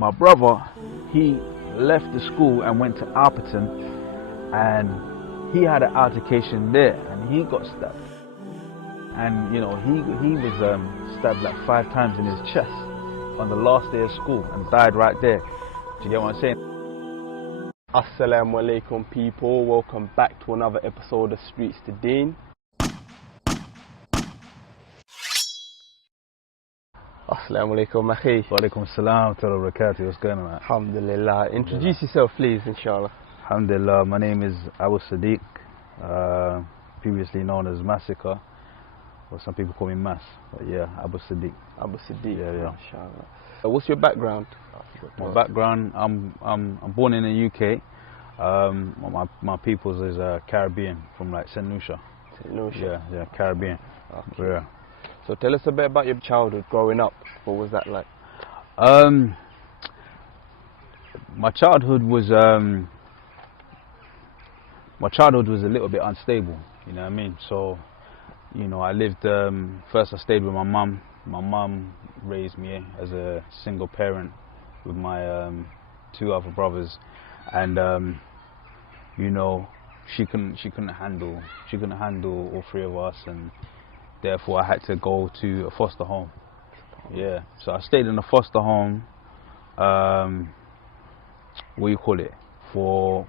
my brother, he left the school and went to Alperton, and he had an altercation there, and he got stabbed. And he was stabbed like 5 times in his chest on the last day of school and died right there. Do you get what I'm saying? Assalamu alaikum people, welcome back to another episode of Streets to Deen. Assalamu alaikum akhi. Wa alaikum salam wa barakatuh. What's going on? Alhamdulillah. Introduce yourself please, inshallah. Alhamdulillah, my name is Abu Sadiq, previously known as Masikah, or some people call me Mas, but yeah, Abu Sadiq. Abu Sadiq, yeah. Inshallah. What's your background? My background, I'm born in the UK. My peoples is Caribbean, from like St. Lucia. St. Lucia. Yeah, Caribbean. Okay. Yeah. So tell us a bit about your childhood growing up. What was that like? My childhood was a little bit unstable. You know what I mean? So, I lived. First, I stayed with my mum. My mum raised me as a single parent with my 2 other brothers, and she couldn't handle all 3 of us, and therefore I had to go to a foster home. Yeah, so I stayed in a foster home. For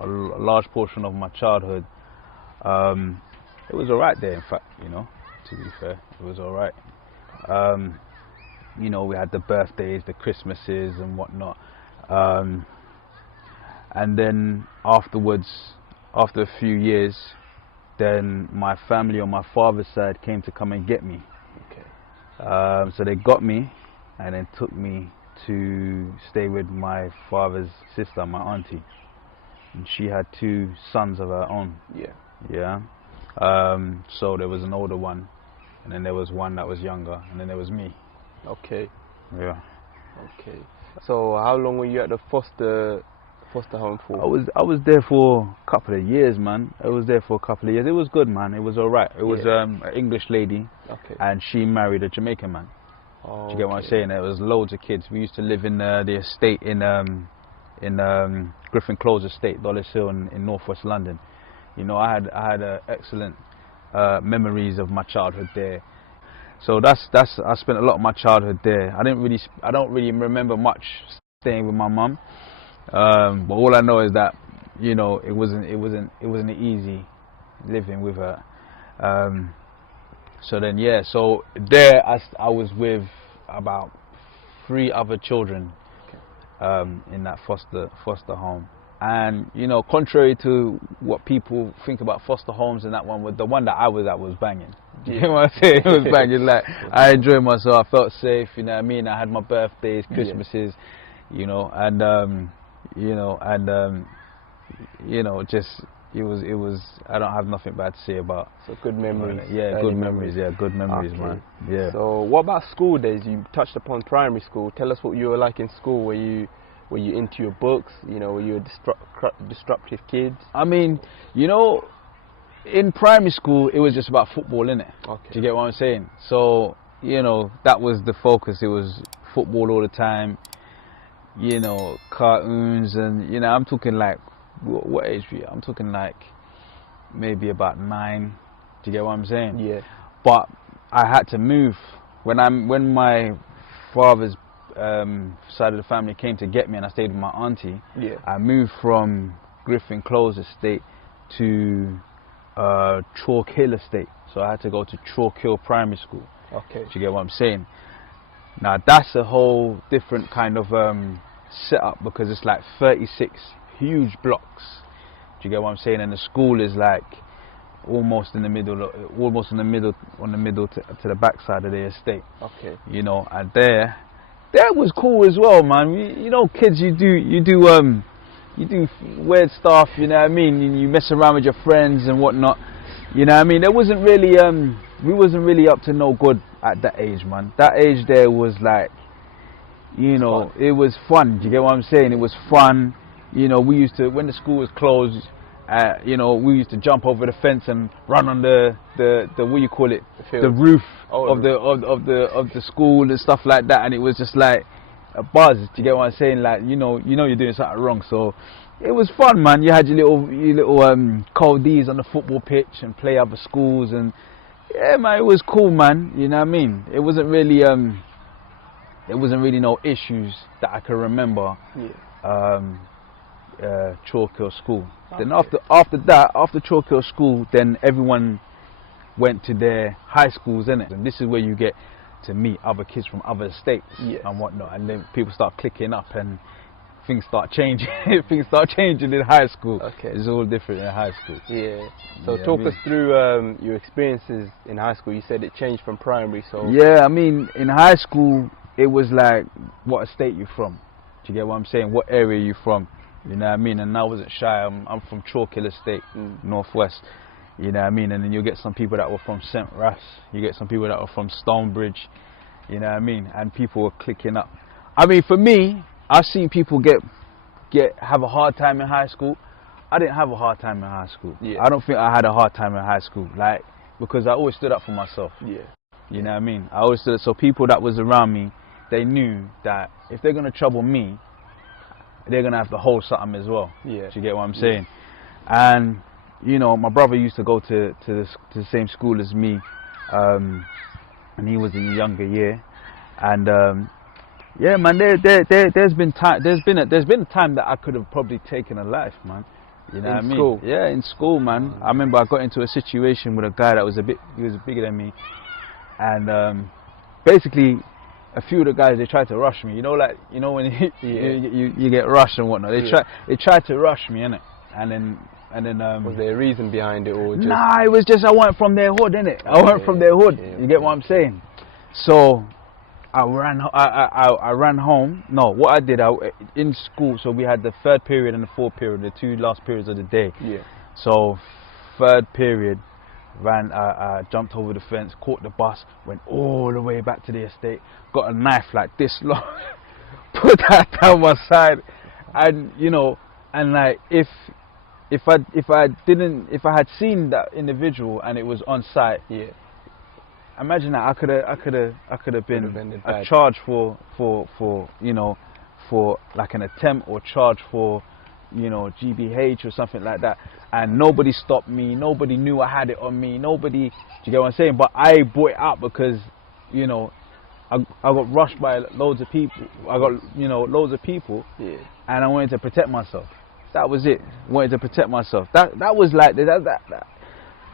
a large portion of my childhood. It was alright there, in fact. To be fair, it was alright. We had the birthdays, the Christmases, and whatnot. And then afterwards, after a few years, then my family on my father's side came to come and get me. Okay. So they got me and then took me to stay with my father's sister, my auntie. And she had 2 sons of her own. Yeah. So there was an older one, and then there was one that was younger, and then there was me. Okay. Yeah. Okay. So how long were you at the foster home for? I was there for a couple of years, man. It was good, man. It was alright. It was an English lady, okay, and she married a Jamaican man. Oh, do you get what I'm saying? There was loads of kids. We used to live in the estate in Griffin Close Estate, Dollis Hill, in northwest London. I had excellent memories of my childhood there. So I spent a lot of my childhood there. I don't really remember much staying with my mum. But all I know is that it wasn't easy living with her. So there I was with about 3 other children in that foster home. And contrary to what people think about foster homes, and that one, the one that I was at was banging. You know what I'm saying? It was banging. Like, I enjoyed myself. I felt safe. You know what I mean? I had my birthdays, Christmases, just it was. I don't have nothing bad to say about. So good memories. Yeah, good memories. Yeah, good memories, okay, man. Yeah. So what about school days? You touched upon primary school. Tell us what you were like in school. Were you into your books? Were you a disruptive kid? I mean, in primary school it was just about football, innit? Okay. Do you get what I'm saying? So that was the focus. It was football all the time. Cartoons, and I'm talking like, what age were you? I'm talking like maybe about 9. Do you get what I'm saying? Yeah. But I had to move when my father's side of the family came to get me, and I stayed with my auntie. Yeah. I moved from Griffin Close Estate to Chalk Hill Estate, so I had to go to Chalk Hill Primary School. Okay. Do you get what I'm saying? Now that's a whole different kind of setup, because it's like 36 huge blocks. Do you get what I'm saying? And the school is like almost in the middle to the back side of the estate. Okay. And there was cool as well, man. Kids, you do weird stuff. You know what I mean? You mess around with your friends and whatnot. You know what I mean? There wasn't really we wasn't really up to no good at that age, man. That age there was like, it was fun. Do you get what I'm saying? It was fun. We used to, when the school was closed, we used to jump over the fence and run on the what you call it, the roof of the school and stuff like that. And it was just like, a buzz. Do you get what I'm saying? Like, you know you're doing something wrong. So it was fun, man. You had your little cold D's on the football pitch and play other schools, and yeah, man, it was cool, man. You know what I mean? It wasn't really no issues that I can remember. Chalk Hill School. Okay. Then after Chalk Hill School, then everyone went to their high schools, innit? And this is where you get to meet other kids from other estates and whatnot, and then people start clicking up and things start changing. Things start changing in high school. Okay. It's all different in high school. Yeah. So talk us through your experiences in high school. You said it changed from primary, so... Yeah, I mean, in high school, it was like, what estate you from? Do you get what I'm saying? What area you from? You know what I mean? And I wasn't shy. I'm from Chalk Hill Estate, Northwest. You know what I mean? And then you'll get some people that were from St. Ras. You get some people that were from Stonebridge. You know what I mean? And people were clicking up. I mean, for me, I've seen people have a hard time in high school. I didn't have a hard time in high school. Yeah. I don't think I had a hard time in high school, like, because I always stood up for myself. Yeah. You know what I mean? I always stood up. So people that was around me, they knew that if they're gonna trouble me, they're gonna have to hold something as well. Yeah. Do you get what I'm saying? And you know, my brother used to go to the same school as me, and he was in a younger year. And yeah, man, there's been a time that I could have probably taken a life, man. You know what I mean? School. Yeah, in school, man. I remember I got into a situation with a guy that was he was bigger than me, and basically, a few of the guys, they tried to rush me. You know, like, you know when you get rushed and whatnot. They tried to rush me, innit? And then was there a reason behind it, or just... Nah, it was just I went from their hood, innit? I went from their hood. You get what I'm saying? So I ran home. No, what I did, in school, so we had the third period and the fourth period, the two last periods of the day. Yeah. So third period, jumped over the fence, caught the bus, went all the way back to the estate, got a knife like this long, put that down my side, and you know, and like if I had seen that individual and it was on site, imagine that I could have been charged for you know, for like an attempt, or charged for, you know, GBH or something like that, and nobody stopped me, nobody knew I had it on me, nobody, do you get what I'm saying? But I brought it up because, you know, I got rushed by loads of people, and I wanted to protect myself. That was it. Wanted to protect myself. That was like that.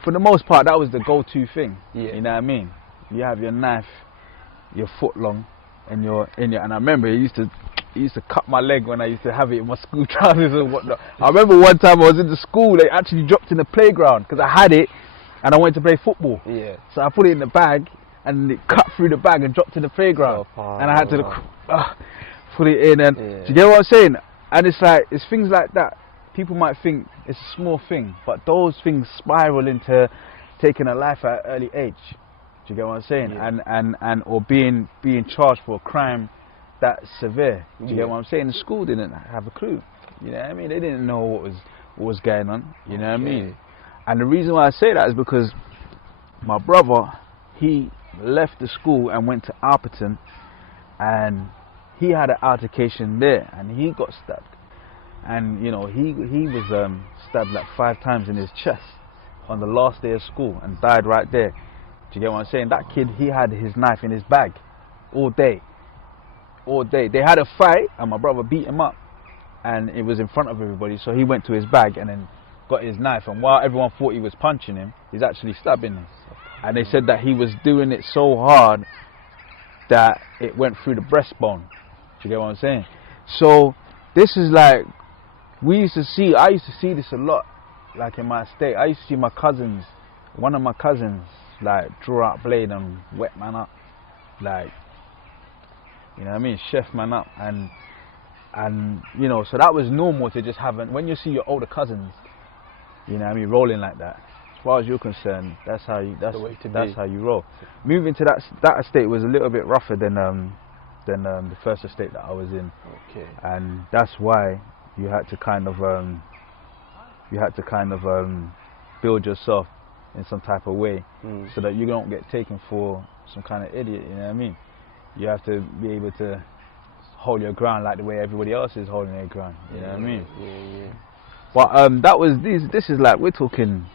For the most part, that was the go-to thing. Yeah. You know what I mean? You have your knife, your foot long, and and I remember it used to cut my leg when I used to have it in my school trousers and whatnot. I remember one time I was in the school, they actually dropped in the playground because I had it, and I wanted to play football. Yeah. So I put it in the bag, and it cut through the bag and dropped in the playground, and I had to put it in. And do you get what I'm saying? And it's like, it's things like that. People might think it's a small thing, but those things spiral into taking a life at an early age. Do you get what I'm saying? Yeah. And or being charged for a crime that's severe. Do you get what I'm saying? The school didn't have a clue. You know what I mean? They didn't know what was going on. You know what I mean? And the reason why I say that is because my brother, he left the school and went to Alperton, and he had an altercation there, and he got stabbed. And you know, he was stabbed like 5 times in his chest on the last day of school and died right there. Do you get what I'm saying? That kid, he had his knife in his bag all day. All day. They had a fight, and my brother beat him up, and it was in front of everybody. So he went to his bag and then got his knife, and while everyone thought he was punching him, he's actually stabbing him. And they said that he was doing it so hard that it went through the breastbone. Do you get what I'm saying? So this is like, I used to see this a lot, like in my estate. I used to see my cousins, one of my cousins, like draw out blade and wet man up, like, you know what I mean, chef man up, and you know, so that was normal to just have. When you see your older cousins, you know what I mean, rolling like that, as far as you're concerned, that's how you roll. Moving to that estate was a little bit rougher than the first estate that I was in. Okay. And that's why you had to kind of build yourself in some type of way, so that you don't get taken for some kind of idiot. You know what I mean? You have to be able to hold your ground like the way everybody else is holding their ground. You know what I mean? Yeah. But that was this is like we're talking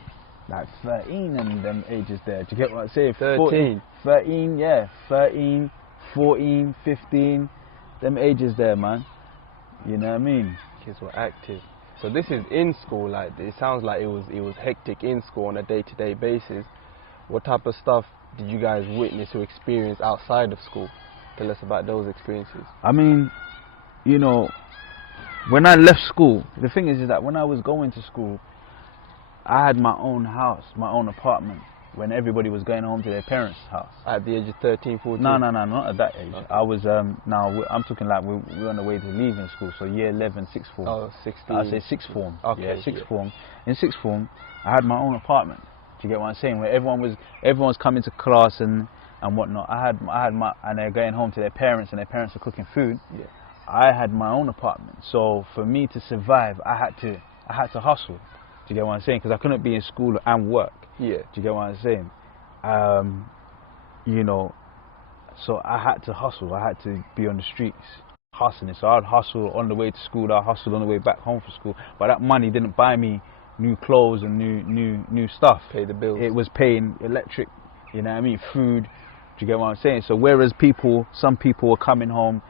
like 13 and them ages there. Do you get what I'm saying? 13. 13, yeah, 13, 14, 15, them ages there, man. You know what I mean? Kids were active. So this is in school. Like it sounds like it was hectic in school on a day-to-day basis. What type of stuff did you guys witness or experience outside of school? Tell us about those experiences. I mean, you know, when I left school, the thing is that when I was going to school, I had my own house, my own apartment, when everybody was going home to their parents' house. At the age of 13, 14? No, not at that age. Okay. I was, I'm talking like we're on the way to leaving school, so year 11, sixth form. Oh, 16. I say sixth form. Okay. Yeah, sixth form. In sixth form, I had my own apartment. Do you get what I'm saying? Where everyone's coming to class and whatnot. I had my, and they're going home to their parents, and their parents are cooking food. Yeah. I had my own apartment, so for me to survive, I had to hustle. Do you get what I'm saying? Because I couldn't be in school and work. Yeah. Do you get what I'm saying? You know, so I had to hustle. I had to be on the streets hustling. So I'd hustle on the way to school. I'd hustle on the way back home from school. But that money didn't buy me new clothes and new stuff. Pay the bills. It was paying electric. You know what I mean? Food. Do you get what I'm saying? So whereas some people were coming home.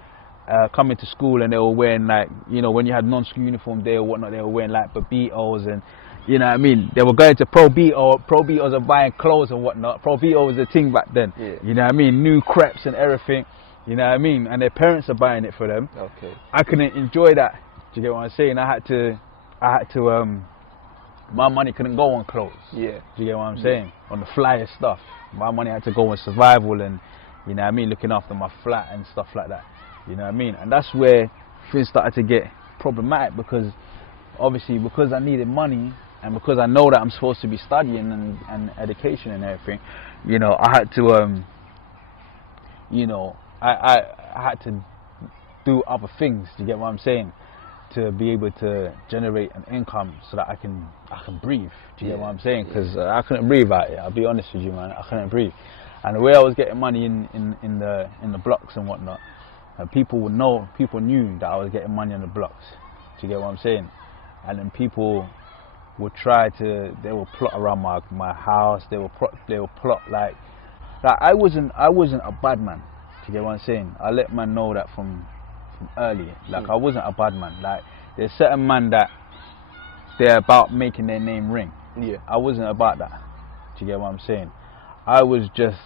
Coming to school and they were wearing like, you know, when you had non-school uniform day or whatnot, they were wearing like Babitos and, you know what I mean, they were going to Pro Beatos and buying clothes and whatnot. Pro Beato was the thing back then. Yeah. You know what I mean, new crepes and everything, you know what I mean, and their parents are buying it for them. Okay. I couldn't enjoy that. Do you get what I'm saying? I had to my money couldn't go on clothes. Yeah. Do you get what I'm saying? On the flyer stuff. My money had to go on survival and, you know what I mean, looking after my flat and stuff like that. You know what I mean? And that's where things started to get problematic because obviously because I needed money and because I know that I'm supposed to be studying and education and everything, you know, I had to you know, I had to do other things, do you get what I'm saying? To be able to generate an income so that I can breathe. Do you get what I'm saying? Because I couldn't breathe out here, I'll be honest with you, man. I couldn't breathe. And the way I was getting money in the blocks and whatnot, and people knew that I was getting money on the blocks. Do you get what I'm saying? And then people would they would plot around my house. They would plot like I wasn't a bad man. Do you get what I'm saying? I let man know that from early. Like I wasn't a bad man. Like there's certain man that they're about making their name ring. Yeah. I wasn't about that. Do you get what I'm saying? I was just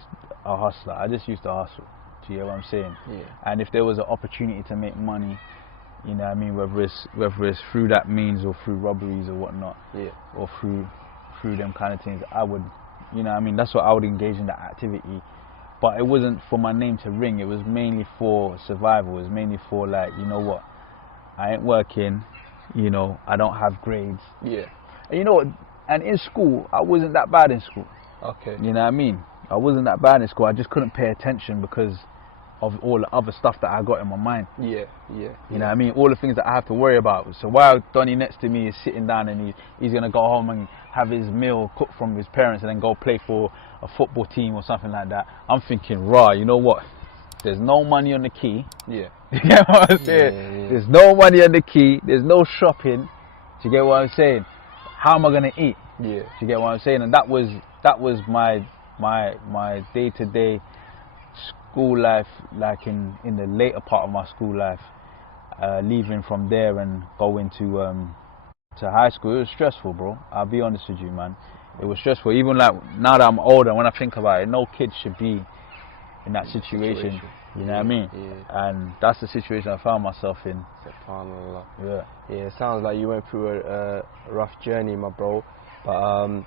a hustler. I just used to hustle. Do you get what I'm saying? Yeah. And if there was an opportunity to make money, you know what I mean, whether it's through that means or through robberies or whatnot, yeah, or through them kind of things, I would, you know what I mean, that's what I would engage in, that activity. But it wasn't for my name to ring, it was mainly for survival. It was mainly for like, you know what, I ain't working, you know, I don't have grades. Yeah. And you know what, and in school, I wasn't that bad in school. Okay. You know what I mean? I wasn't that bad in school, I just couldn't pay attention because of all the other stuff that I got in my mind. Yeah. You know what I mean? All the things that I have to worry about. So while Donnie next to me is sitting down and he's going to go home and have his meal cooked from his parents and then go play for a football team or something like that, I'm thinking, rah, you know what? There's no money on the key. Yeah. You get what I'm saying? Yeah. There's no money on the key. There's no shopping. Do you get what I'm saying? How am I going to eat? Yeah. Do you get what I'm saying? And that was my day-to-day school life, like in the later part of my school life, leaving from there and going to high school. It was stressful, bro. I'll be honest with you, man. It was stressful. Even like now that I'm older, when I think about it, no kid should be in that situation. You know what I mean? Yeah. And that's the situation I found myself in. SubhanAllah. Yeah. Yeah, it sounds like you went through a rough journey, my bro. But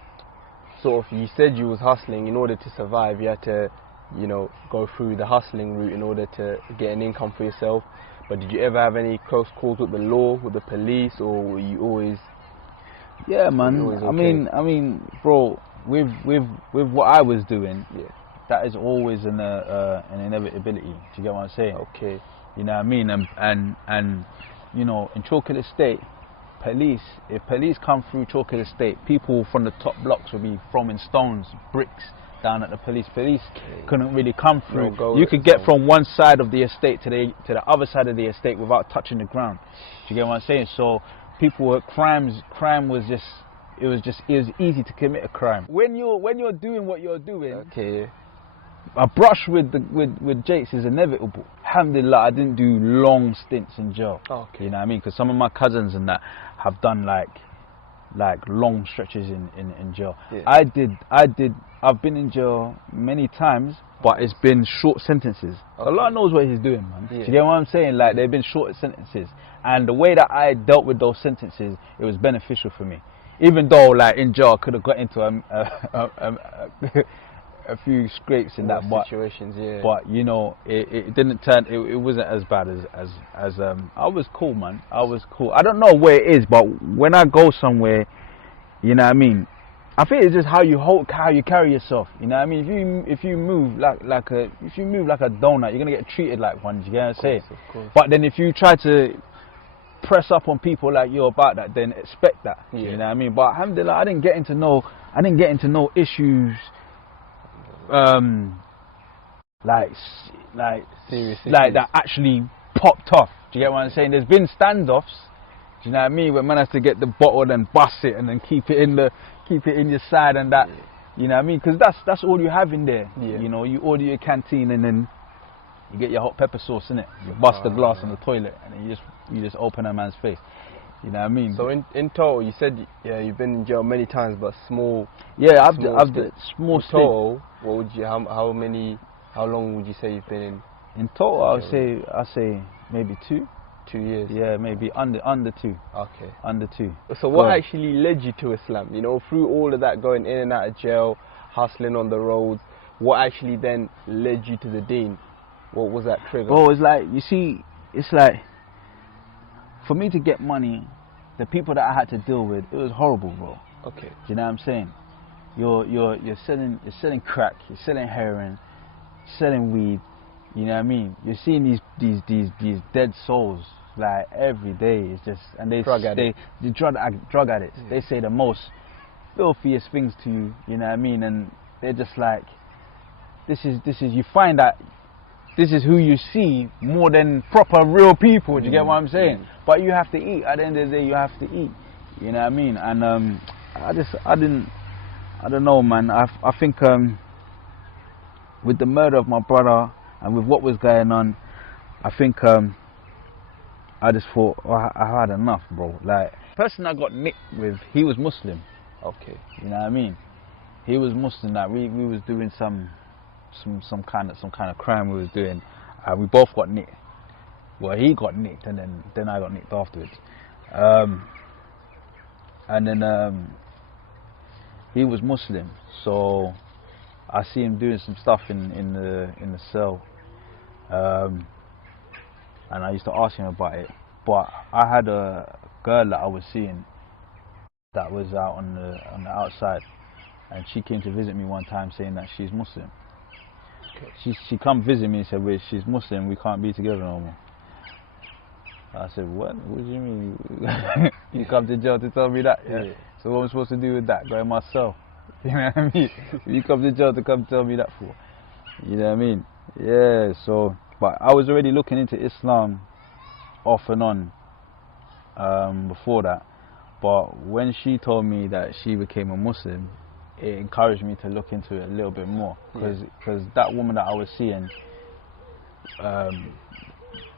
sort of, you said you was hustling in order to survive. You had to, you know, go through the hustling route in order to get an income for yourself. But did you ever have any close calls with the law, with the police, or were you always? Yeah, man. Always okay? I mean, bro, with what I was doing, yeah, that is always an inevitability. Do you get what I'm saying? Okay. You know what I mean? And you know, in Chalkhill Estate, if police come through Chalkhill Estate, people from the top blocks will be throwing stones, bricks, down at the police. Police couldn't really come through. go You could get from one side of the estate to the other side of the estate without touching the ground. Do you get what I'm saying? So people were crime was just it was easy to commit a crime. When you're doing what you're doing, Okay. a brush with Jakes is inevitable. Alhamdulillah, I didn't do long stints in jail. Okay. You know what I mean? Because some of my cousins and that have done like long stretches in jail. Yeah. I've been in jail many times, but it's been short sentences. Okay. Allah knows what He's doing, man. Yeah. Do you get what I'm saying? Like, they've been short sentences, and the way that I dealt with those sentences, it was beneficial for me. Even though, like, in jail, I could have got into a few scrapes in that, situations, but you know, it didn't turn. It wasn't as bad as I was cool, man. I was cool. I don't know where it is, but when I go somewhere, you know what I mean, I think it's just how you carry yourself. You know what I mean? If you move like a donut, you're gonna get treated like one. You get what I'm saying? Of course. But then if you try to press up on people like you're about that, then expect that. Yeah. You know what I mean? But alhamdulillah, I didn't get into no issues. Like Serious like that actually popped off. Do you get what I'm saying? There's been standoffs. Do you know what I mean? Where man has to get the bottle and bust it and then keep it in your side and that. Yeah. You know what I mean? Because that's all you have in there. Yeah. You know, you order your canteen and then you get your hot pepper sauce in it. You bust the glass on the toilet and then you just open a man's face. You know what I mean? So in total, you said you've been in jail many times, but small. Yeah, I've small done stints. small In total, what would you how long would you say you've been in total, I'll say maybe 2. 2 years? Yeah, maybe under 2. Okay. Under 2. So what actually led you to Islam? You know, through all of that, going in and out of jail, hustling on the roads, what actually then led you to the Deen? What was that trigger? Bro, it's like, you see, it's like, for me to get money, the people that I had to deal with, it was horrible, bro. Okay. Do you know what I'm saying? You're selling crack, you're selling heroin, selling weed. You know what I mean? You're seeing these dead souls like every day. It's just, and the drug addicts. Yeah. They say the most filthiest things to you. You know what I mean? And they're just like, this is. You find that this is who you see more than proper real people. Do you get what I'm saying? But you have to eat. At the end of the day, you have to eat. You know what I mean? And I don't know, man. I think with the murder of my brother and with what was going on, I think I just thought, I had enough, bro. Like, the person I got nicked with, he was Muslim. Okay. You know what I mean? He was Muslim. Like, we was doing some kind of crime we was doing. We both got nicked. Well, he got nicked, and then I got nicked afterwards. And then he was Muslim, so I see him doing some stuff in the cell. And I used to ask him about it, but I had a girl that I was seeing that was out on the outside, and she came to visit me one time saying that she's Muslim. Okay. She come visit me and said, "Wait, she's Muslim, we can't be together no more." I said, "What? What do you mean? You come to jail to tell me that? Yeah. So what am I supposed to do with that? Go in my cell? You know what I mean? You come to jail to come tell me that for? You know what I mean? Yeah, so, but I was already looking into Islam off and on before that. But when she told me that she became a Muslim, it encouraged me to look into it a little bit more. Because that woman that I was seeing,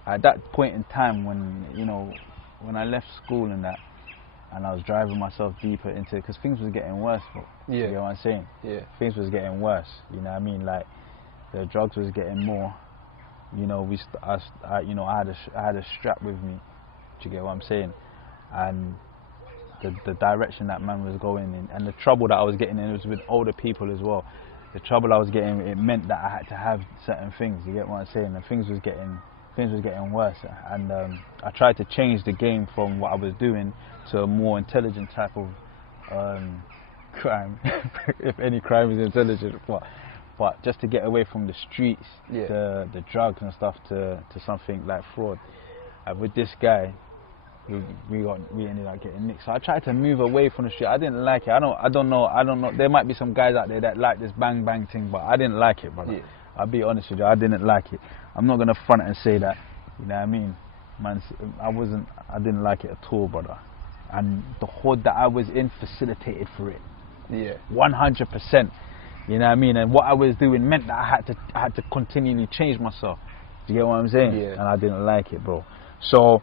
at that point in time when I left school and that, and I was driving myself deeper into it, because things was getting worse, bro. Yeah. You know what I'm saying? Yeah. Things was getting worse. You know what I mean? Like, the drugs was getting more. You know, I had a strap with me. Do you get what I'm saying? And the direction that man was going in, and the trouble that I was getting in, it was with older people as well. The trouble I was getting, it meant that I had to have certain things. You get what I'm saying? And things was getting worse, and I tried to change the game from what I was doing to a more intelligent type of crime, if any crime is intelligent, but just to get away from the streets, the drugs and stuff, to something like fraud. And with this guy, we ended up getting nicked. So I tried to move away from the street. I didn't like it. I don't know. There might be some guys out there that like this bang bang thing, but I didn't like it, brother. Yeah. I'll be honest with you. I didn't like it. I'm not gonna front and say that. You know what I mean? Man, I didn't like it at all, brother. And the hood that I was in facilitated for it. Yeah. 100%. You know what I mean? And what I was doing meant that I had to continually change myself. Do you get what I'm saying? Yeah. And I didn't like it, bro. So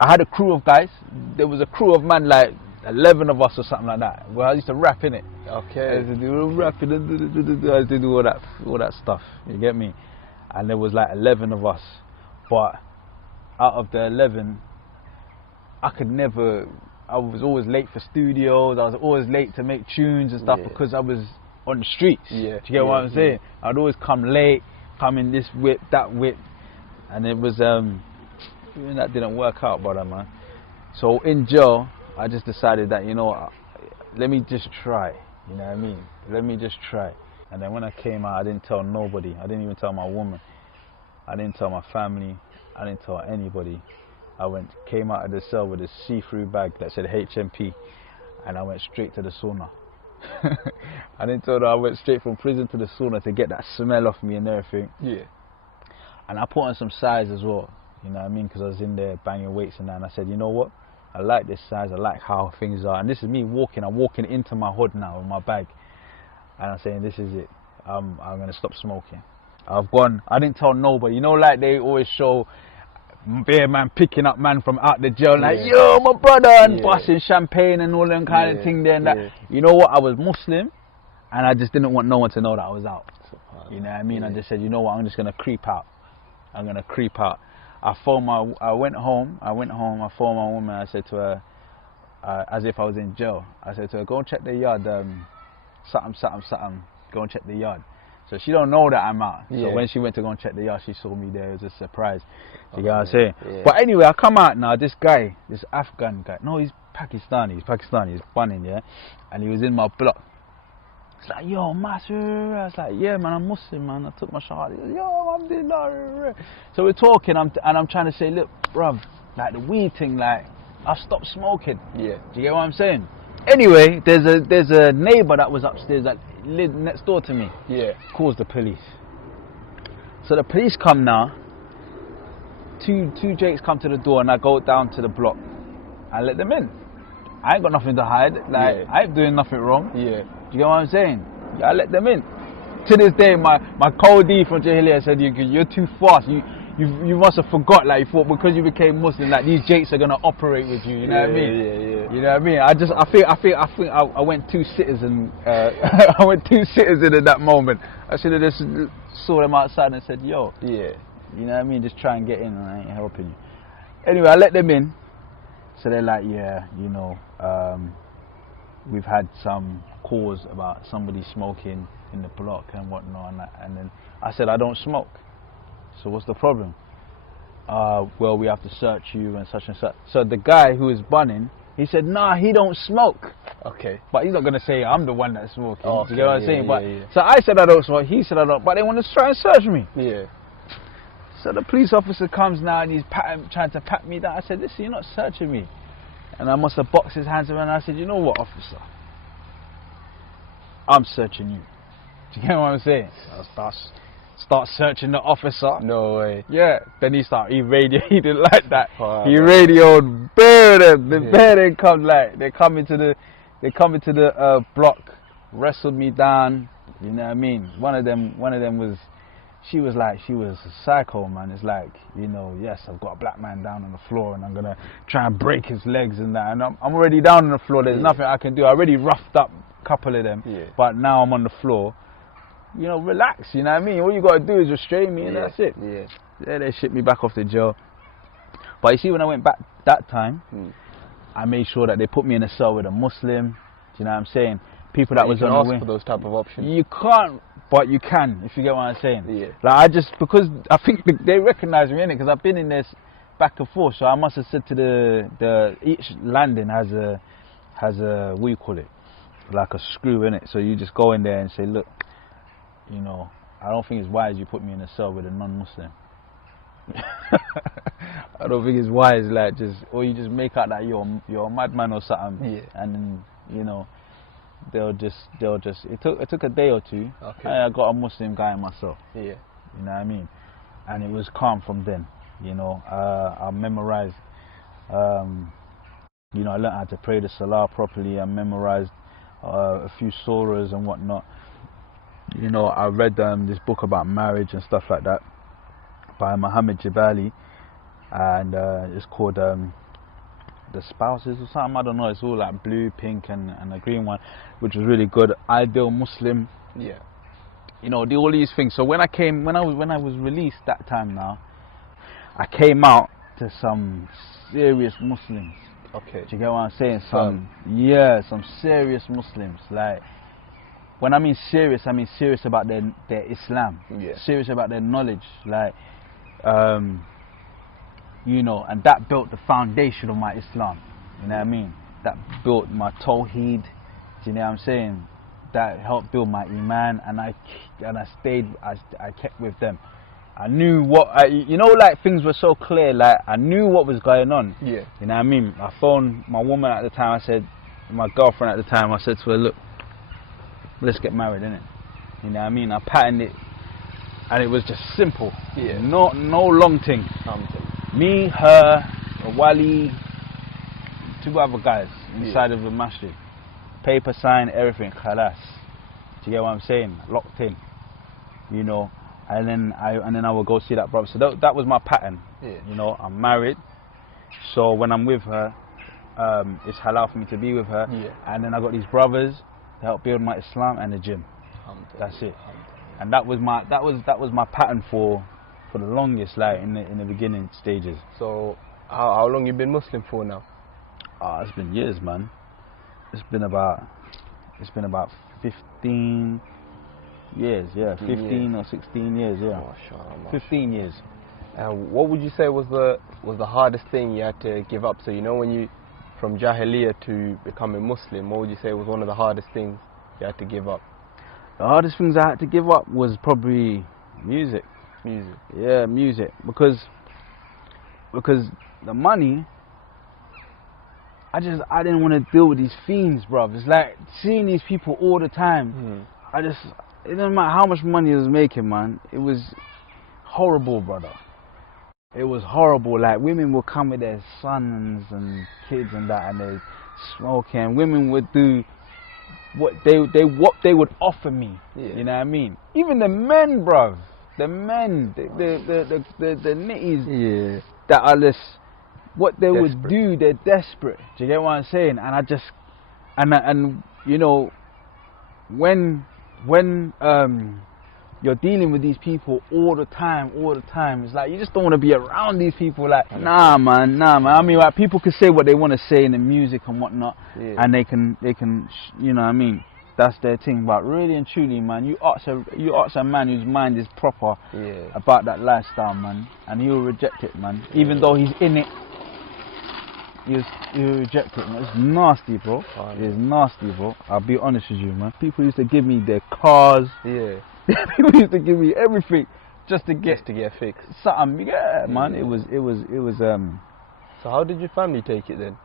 I had a crew of guys. There was a crew of man, like 11 of us or something like that. Well, I used to rap in it. Okay. I used to do rapping. I used to do all that stuff. You get me? And there was like 11 of us. But out of the 11, I was always late for studios. I was always late to make tunes and stuff because I was on the streets. Yeah. Do you get what I'm saying? I'd always come late, come in this whip, that whip, and it was that didn't work out, brother, man. So in jail, I just decided that, you know, let me just try. You know what I mean? Let me just try. And then when I came out, I didn't tell nobody. I didn't even tell my woman. I didn't tell my family. I didn't tell anybody. I came out of the cell with a see-through bag that said HMP, and I went straight to the sauna. I didn't tell them. I went straight from prison to the sauna to get that smell off me and everything. Yeah. And I put on some size as well. You know what I mean? Because I was in there banging weights and that. And I said, you know what? I like this size. I like how things are. And this is me walking. I'm walking into my hood now with my bag. And I'm saying, this is it. I'm going to stop smoking. I've gone. I didn't tell nobody. You know, like they always show bear man picking up man from out the jail, like, yo, my brother, and busting champagne and all them kind of thing there and that. You know what? I was Muslim, and I just didn't want no one to know that I was out. You know what I mean? I just said, you know what? I'm just going to creep out. I'm going to creep out. I went home, I phoned my woman, I said to her, as if I was in jail, I said to her, go and check the yard, something, go and check the yard. So she don't know that I'm out. So when she went to go and check the yard, she saw me there. It was a surprise. You get what I'm saying? Yeah. But anyway, I come out now, this Afghan guy, no, he's Pakistani, he's bunning, yeah? And he was in my block. It's like, yo, Masikah. I was like, yeah, man, I'm Muslim, man. I took my shahada. He goes, yo, I'm doing that. So we're talking, and I'm trying to say, look, bruv, like the weed thing, like, I've stopped smoking. Yeah. Do you get what I'm saying? Anyway, there's a neighbour that was upstairs that lived next door to me. Yeah. Calls the police. So the police come now. Two Jakes come to the door, and I go down to the block. I let them in. I ain't got nothing to hide. Like, I ain't doing nothing wrong. Yeah. Do you get what I'm saying? I let them in. To this day, my Cody from Jahiliya said, you're too fast. You must have forgot, like, you thought because you became Muslim, like, these Jakes are gonna operate with you. You know what I mean? Yeah. You know what I mean? I think I went two citizen. I went two citizen in that moment. I should have just saw them outside and said, yo. Yeah. You know what I mean? Just try and get in, and I ain't helping you. Anyway, I let them in. So they're like, yeah, you know, we've had some calls about somebody smoking in the block and whatnot, and then I said, I don't smoke. So what's the problem? Well, we have to search you and such. So the guy who is bunning, he said, nah, he don't smoke. Okay. But he's not going to say I'm the one that's smoking. Oh, okay. You get what I'm saying? So I said I don't smoke, he said I don't, but they want to try and search me. Yeah. So the police officer comes now and he's trying to pat me down. I said, listen, you're not searching me. And I must have boxed his hands around and I said, you know what, officer? I'm searching you. Do you get what I'm saying? So start searching the officer. No way. Yeah. Then he didn't like that. Oh, he radioed, bear them. The bear they come into the block, wrestled me down. You know what I mean? One of them was, she was a psycho, man. It's like, you know, yes, I've got a black man down on the floor and I'm gonna try and break his legs and that, and I'm already down on the floor. There's nothing I can do. I already roughed up a couple of them, but now I'm on the floor. You know, relax. You know what I mean? All you gotta do is restrain me, and that's it. Yeah, they shipped me back off the jail. But you see, when I went back that time, I made sure that they put me in a cell with a Muslim. Do you know what I'm saying? People that was on the wing. For those type of options. You can't. But you can, if you get what I'm saying. Yeah. Like because I think they recognise me in it, because I've been in this back and forth. So I must have said to each landing has a what do you call it, like a screw in it. So you just go in there and say, look, you know, I don't think it's wise you put me in a cell with a non-Muslim. I don't think it's wise, like, or you just make out that you're a madman or something, Yeah. and then, you know, they'll just. It took a day or two. Okay. I got a Muslim guy myself. Yeah. You know what I mean? And it was calm from then. You know, I memorized. You know, I learned how to pray the Salah properly. I memorized a few surahs and whatnot. You know, I read this book about marriage and stuff like that by Muhammad Jabali, and it's called The Spouses or something. I don't know. It's all like blue, pink, and a green one, which was really good. Ideal Muslim. Yeah. You know, all these things. So when I was released that time now, I came out to some serious Muslims. Okay. Do you get what I'm saying? Some serious Muslims. Like, when I mean serious about their Islam. Yeah. Serious about their knowledge. Like, you know, and that built the foundation of my Islam. You know what I mean? That built my Tawheed. Do you know what I'm saying? That helped build my Iman, and I kept with them. I knew you know, like, things were so clear, like, I knew what was going on. Yeah. You know what I mean? I phoned my woman at the time, my girlfriend at the time, I said to her, look, let's get married, innit? You know what I mean? I patterned it, and it was just simple. Yeah. No long thing. Me, her, Wali, 2 other guys inside of the masjid. Paper sign, everything, khalas. Do you get what I'm saying? Locked in. You know? And then I would go see that brother. So that was my pattern. Yeah. You know, I'm married, so when I'm with her, it's halal for me to be with her. Yeah. And then I got these brothers to help build my Islam and the gym. That's it. And that was my pattern for the longest, like, in the beginning stages. So how long you been Muslim for now? It's been years, man. It's been about 15 years, yeah, 15 or 16 years, yeah. Mashallah. 15 years. And what would you say was the hardest thing you had to give up? So, you know, when you, from Jahiliyyah to becoming Muslim, what would you say was one of the hardest things you had to give up? The hardest things I had to give up was probably music. Music. Yeah, music, because the money, I didn't want to deal with these fiends, bruv. It's like seeing these people all the time. It didn't matter how much money I was making, man. It was horrible, brother. It was horrible. Like, women would come with their sons and kids and that, and they're smoking. Women would do what they would offer me. Yeah. You know what I mean? Even the men, bruv. The men, the nitties, Yeah. that are this, what they would Desperate. do, they're desperate. Do you get what I'm saying? And I just, and you know, when you're dealing with these people all the time, it's like you just don't want to be around these people. Like, nah, man. I mean, like, people can say what they want to say in the music and whatnot, Yeah. and they can, you know what I mean? That's their thing. But really and truly, man, you ask a man whose mind is proper about that lifestyle, man, and he'll reject it, man. Even though he's in it, he'll reject it, man. It's nasty, bro. It's nasty, bro. I'll be honest with you, man. People used to give me their cars. Yeah. People used to give me everything just to get fixed. something. Yeah, man. It was. So how did your family take it then?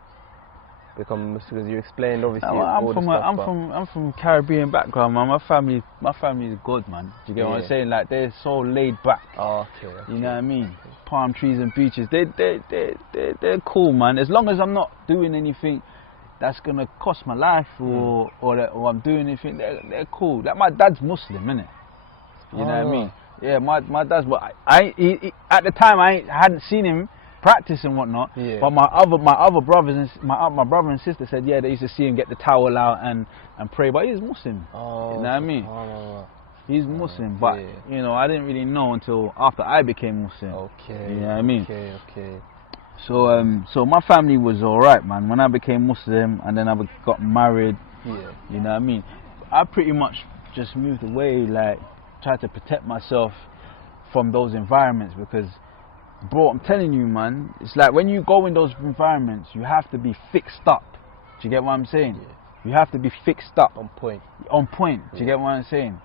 Because you explained obviously. I'm from Caribbean background, man. My family is good, man. Do you get what I'm saying? Like, they're so laid back. Oh, okay. You know what I mean? Palm trees and beaches. They're cool, man. As long as I'm not doing anything that's gonna cost my life, or I'm doing anything, they're cool. Like, my dad's Muslim, innit? You know what I mean? Yeah, my dad's. But at the time I hadn't seen him practice and whatnot. Yeah. But my other brothers and my brother and sister said, yeah, they used to see him get the towel out and pray. But he's Muslim. Oh, you know what I mean? He's Muslim, but yeah. you know, I didn't really know until after I became Muslim. Okay. You know what I mean? Okay. So my family was alright, man. When I became Muslim and then I got married, you know what I mean? I pretty much just moved away, like, tried to protect myself from those environments, because, bro, I'm telling you, man, it's like when you go in those environments, you have to be fixed up. Do you get what I'm saying? Yeah. You have to be fixed up. On point. Do you get what I'm saying?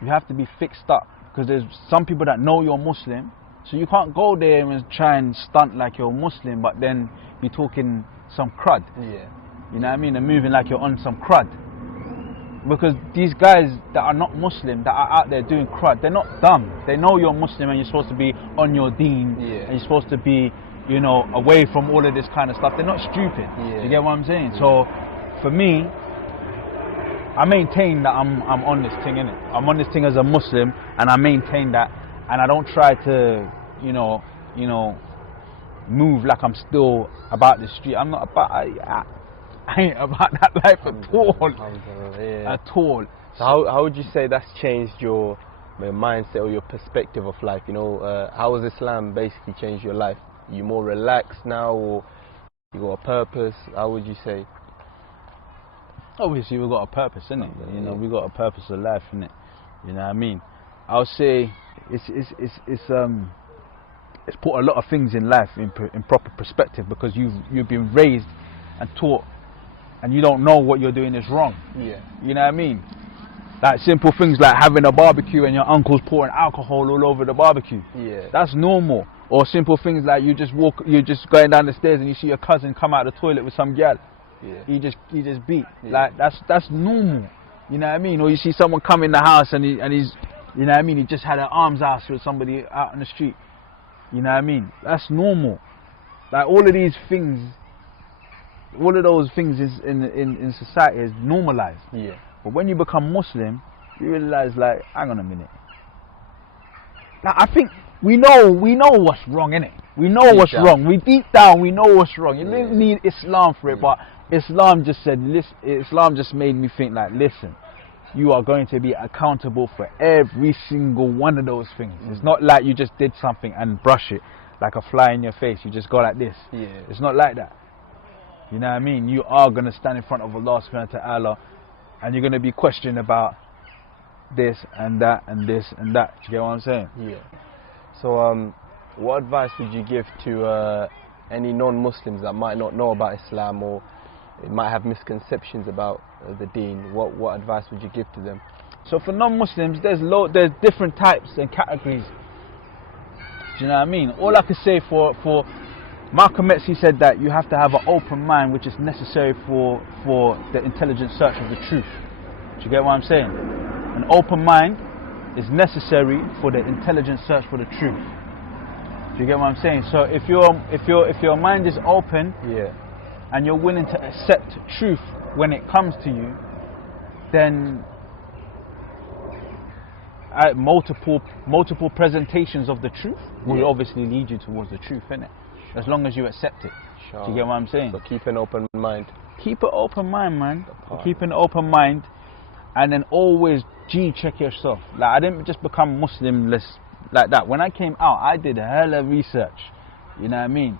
You have to be fixed up, because there's some people that know you're Muslim, So you can't go there and try and stunt like you're a Muslim, but then be talking some crud. Yeah. You know what I mean? And moving like you're on some crud. Because these guys that are not Muslim, that are out there doing crud, they're not dumb. They know you're Muslim and you're supposed to be on your deen. Yeah. And you're supposed to be, you know, away from all of this kind of stuff. They're not stupid. Yeah. Do you get what I'm saying? Yeah. So, for me, I maintain that I'm on this thing, innit? I'm on this thing as a Muslim, and I maintain that, and I don't try to, you know, move like I'm still about the street. I'm not about. I ain't about that life at all. Yeah. At all. So how would you say that's changed your mindset or your perspective of life? You know, how has Islam basically changed your life? Are you more relaxed now, or you got a purpose? How would you say? Obviously, we've got a purpose, innit? You know, we got a purpose of life, innit? You know what I mean? I would say it's put a lot of things in life in proper perspective, because you've been raised and taught, and you don't know what you're doing is wrong. Yeah. You know what I mean? Like simple things like having a barbecue and your uncle's pouring alcohol all over the barbecue. Yeah. That's normal. Or simple things like you're just going down the stairs and you see your cousin come out of the toilet with some girl. Yeah. He just beat. Yeah. Like that's normal. You know what I mean? Or you see someone come in the house and he's, you know what I mean, he just had an arms house with somebody out on the street. You know what I mean? That's normal. Like all of these things, all of those things is in society is normalized. Yeah. But when you become Muslim, you realize, like, hang on a minute. Now I think we know what's wrong, innit? We know what's wrong. We deep down we know what's wrong. You don't need Islam for it, but Islam just said, Islam just made me think, like, listen, you are going to be accountable for every single one of those things. It's not like you just did something and brush it like a fly in your face. You just go like this. Yeah. It's not like that. You know what I mean? You are going to stand in front of Allah subhanahu wa ta'ala, and you're going to be questioned about this and that and this and that. Do you get what I'm saying? Yeah. So, what advice would you give to any non-Muslims that might not know about Islam, or might have misconceptions about the Deen? What advice would you give to them? So for non-Muslims, there's different types and categories. Do you know what I mean? All I can say for Malcolm X, he said that you have to have an open mind, which is necessary for the intelligent search of the truth. Do you get what I'm saying? An open mind is necessary for the intelligent search for the truth. Do you get what I'm saying? So if your mind is open, yeah, and you're willing to accept truth when it comes to you, then multiple presentations of the truth will obviously lead you towards the truth, innit? As long as you accept it. Sure. Do you get what I'm saying? So keep an open mind. Keep an open mind, man. Keep an open mind, and then always check yourself. Like, I didn't just become Muslimless like that. When I came out, I did a hell of research. You know what I mean?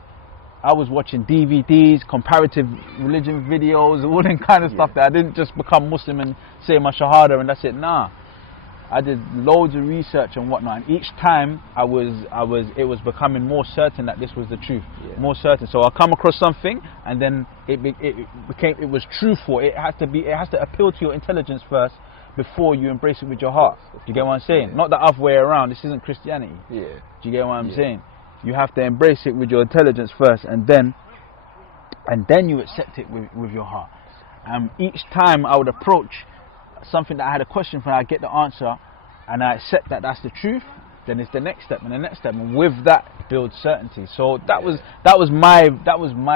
I was watching DVDs, comparative religion videos, all that kind of stuff. That I didn't just become Muslim and say my shahada and that's it. Nah, I did loads of research and whatnot. And each time it was becoming more certain that this was the truth, more certain. So I'll come across something, and then it was truthful. It has to appeal to your intelligence first before you embrace it with your heart. Do you get what I'm saying? Not the other way around. This isn't Christianity. Yeah. Do you get what I'm saying? You have to embrace it with your intelligence first, and then you accept it with your heart. Each time I would approach something that I had a question for, I get the answer, and I accept that that's the truth. Then it's the next step and the next step, and with that builds certainty. So that was my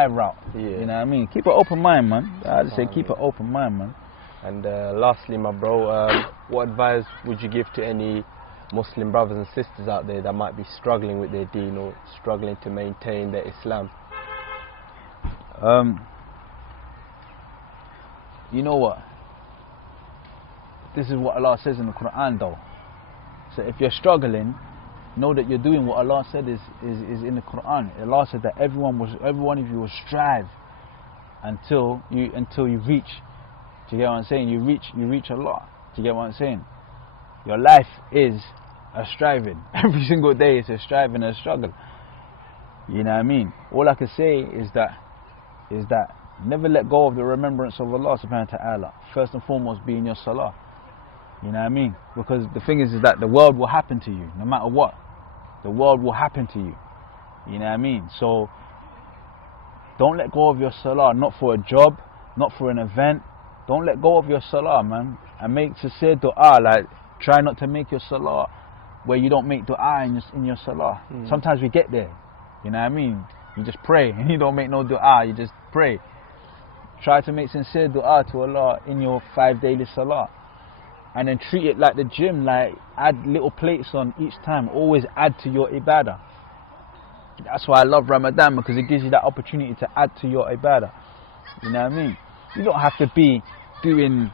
route. Yeah. You know what I mean? Keep an open mind, man. I just say keep an open mind, man. And lastly, my bro, what advice would you give to any Muslim brothers and sisters out there that might be struggling with their deen or struggling to maintain their Islam? You know what? This is what Allah says in the Quran, though. So if you're struggling, know that you're doing what Allah said is in the Quran. Allah said that every one of you will strive until you reach. Do you get what I'm saying? You reach Allah. Do you get what I'm saying? Your life is a striving. Every single day is a striving and a struggle. You know what I mean? All I can say is that never let go of the remembrance of Allah subhanahu wa ta'ala. First and foremost, be in your salah. You know what I mean? Because the thing is that the world will happen to you no matter what. the world will happen to you. You know what I mean? So don't let go of your salah, not for a job, not for an event. Don't let go of your salah, man. And make sincere dua. Like, try not to make your salah where you don't make dua in your salah. Sometimes we get there. You know what I mean? You just pray and you don't make no dua, you just pray. Try to make sincere dua to Allah in your 5 daily salah. And then treat it like the gym, like add little plates on each time. Always add to your ibadah. That's why I love Ramadan, because it gives you that opportunity to add to your ibadah. You know what I mean? You don't have to be doing,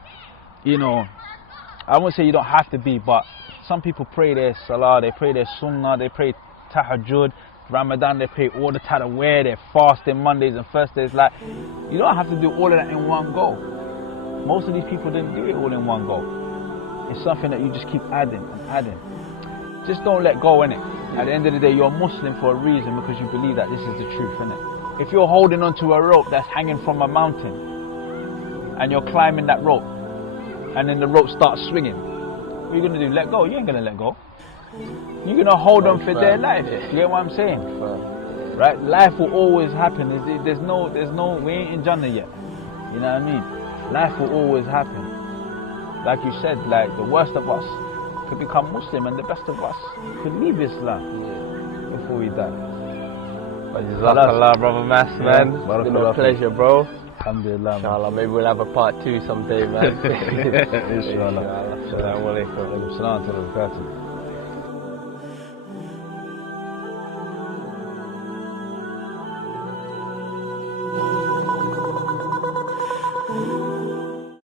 you know, I won't say you don't have to be, but some people pray their salah, they pray their sunnah, they pray tahajjud. Ramadan, they pray all the time to wear, they're fasting Mondays and Thursdays. Like, you don't have to do all of that in one go. Most of these people didn't do it all in one go. It's something that you just keep adding and adding. Just don't let go, innit? At the end of the day, you're a Muslim for a reason, because you believe that this is the truth, innit? If you're holding onto a rope that's hanging from a mountain and you're climbing that rope and then the rope starts swinging, what are you going to do? Let go? You ain't going to let go. You're going to hold on for dear life. You get what I'm saying? Right? Life will always happen. There's no, we ain't in Jannah yet. You know what I mean? Life will always happen. Like you said, like the worst of us could become Muslim and the best of us could leave Islam before we die. But Jazakallah, brother Mas, man. It's been a pleasure, bro. Alhamdulillah. Inshallah, maybe we'll have a part 2 someday, man. Inshallah. Assalamu alaikum. Assalamu alaikum.